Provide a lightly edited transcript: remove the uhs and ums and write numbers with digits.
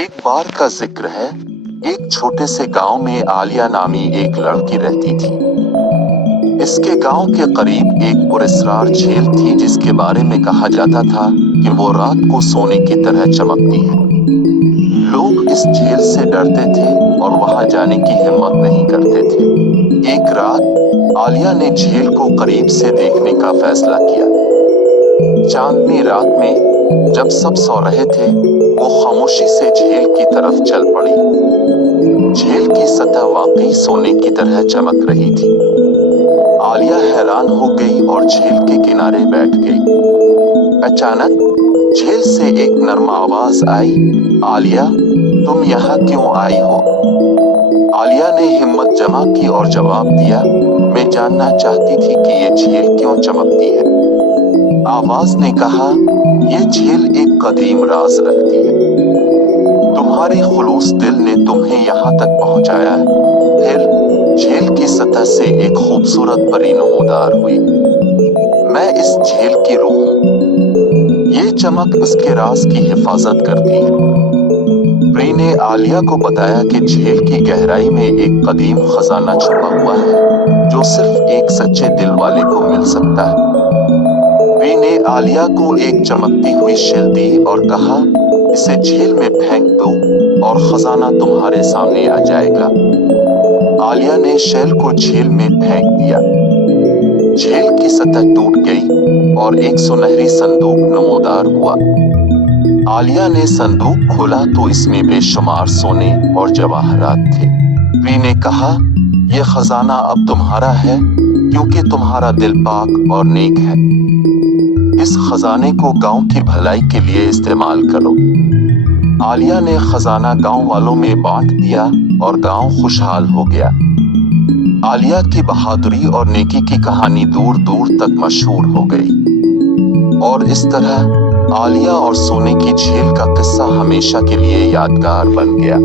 एक बार का जिक्र है, एक छोटे से गांव में आलिया नामी एक लड़की रहती थी। इसके गांव के करीब एक पुरस्कार झील थी जिसके बारे में कहा जाता था कि वो रात को सोने की तरह चमकती है। लोग इस झील से डरते थे और वहां जाने की हिम्मत नहीं करते थे। एक रात आलिया ने झील को करीब से देखने का फैसला किया। चांदनी रात में जब सब सो रहे थे, वो खामोशी से झील की तरफ चल पड़ी। झील की सतह वाकई सोने की तरह चमक रही थी। आलिया हैरान हो गई और झील के किनारे बैठ गई। अचानक झील से एक नर्म आवाज आई, आलिया, तुम यहाँ क्यों आई हो? आलिया ने हिम्मत जमा की और जवाब दिया, मैं जानना चाहती थी कि ये झील क्यों चमकती है। आवाज ने कहा, ये झील एक कदीम राज रखती है। तुम्हारे खुलूस दिल ने तुम्हें यहाँ तक पहुँचाया है। फिर झील की सतह से एक खूबसूरत परी नमूदार हुई। मैं इस झील की रूह हूँ। ये चमक उसके राज की हिफाजत करती है। परी ने आलिया को बताया कि झील की गहराई में एक कदीम खजाना छुपा हुआ है जो सिर्फ एक सच्चे दिल वाले को मिल सकता है। परी ने आलिया को एक चमकती हुई शील दी और कहा, इसे झील में फेंक दो और खजाना तुम्हारे सामने आ जाएगा। आलिया ने शील को झील में फेंक दिया। झील की सतह टूट गई और एक सुनहरी संदूक नमूदार हुआ। आलिया ने संदूक खोला तो इसमें बेशुमार सोने और जवाहरात थे। परी ने कहा, यह खजाना अब तुम्हारा है क्योंकि तुम्हारा दिल पाक और नेक है। इस खजाने को गांव की भलाई के लिए इस्तेमाल करो। आलिया ने खजाना गांव वालों में बांट दिया और गांव खुशहाल हो गया। आलिया की बहादुरी और नेकी की कहानी दूर दूर तक मशहूर हो गई और इस तरह आलिया और सोने की झील का किस्सा हमेशा के लिए यादगार बन गया।